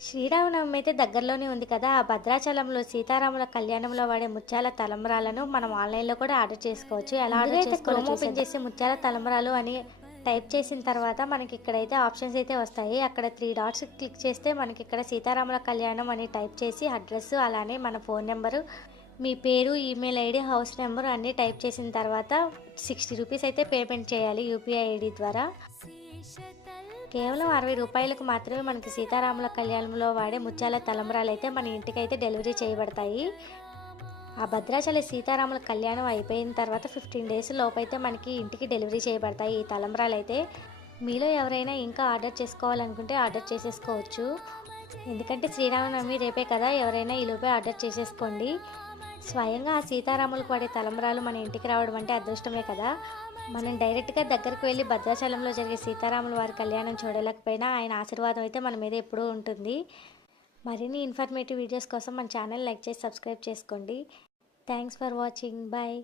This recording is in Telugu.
శ్రీరామనవమి అయితే దగ్గరలోనే ఉంది కదా! ఆ భద్రాచలంలో సీతారాముల కళ్యాణంలో వాడే ముత్యాల తలంబ్రాలను మనం ఆన్‌లైన్‌లో కూడా ఆర్డర్ చేసుకోవచ్చు. ఎలా ఆర్డర్ చేసుకోవాలో క్రోమ్ ఓపెన్ చేసి ముత్యాల తలంబ్రాలు అని టైప్ చేసిన తర్వాత మనకి ఇక్కడైతే ఆప్షన్స్ అయితే వస్తాయి. అక్కడ 3 డాట్స్ క్లిక్ చేస్తే మనకి ఇక్కడ సీతారాముల కళ్యాణం అని టైప్ చేసి అడ్రస్ అలానే మన ఫోన్ నెంబరు, మీ పేరు, ఈమెయిల్ ఐడీ, హౌస్ నెంబర్ అన్నీ టైప్ చేసిన తర్వాత 60 రూపీస్ అయితే పేమెంట్ చేయాలి యూపీఐ ఐడీ ద్వారా. కేవలం 60 రూపాయలకు మాత్రమే మనకి సీతారాముల కళ్యాణంలో వాడే ముత్యాల తలంబ్రాలు అయితే మన ఇంటికైతే డెలివరీ చేయబడతాయి. ఆ భద్రాచల సీతారాముల కళ్యాణం అయిపోయిన తర్వాత 15 డేస్ లోపైతే మనకి ఇంటికి డెలివరీ చేయబడతాయి ఈ తలంబ్రాలు అయితే. మీలో ఎవరైనా ఇంకా ఆర్డర్ చేసుకోవాలనుకుంటే ఆర్డర్ చేసేసుకోవచ్చు. ఎందుకంటే శ్రీరామనవమి రేపే కదా, ఎవరైనా ఈలోపే ఆర్డర్ చేసేసుకోండి. స్వయంగా ఆ సీతారాములకు వాడే తలంబ్రాలు మన ఇంటికి రావడం అంటే అదృష్టమే కదా. మనం డైరెక్ట్గా దగ్గరికి వెళ్ళి భద్రాచలంలో జరిగే సీతారాముల వారి కళ్యాణం చూడలేకపోయినా ఆయన ఆశీర్వాదం అయితే మన మీద ఎప్పుడూ ఉంటుంది. మరిన్ని ఇన్ఫర్మేటివ్ వీడియోస్ కోసం మన ఛానల్ లైక్ చేసి సబ్స్క్రైబ్ చేసుకోండి. Thanks for watching. బాయ్.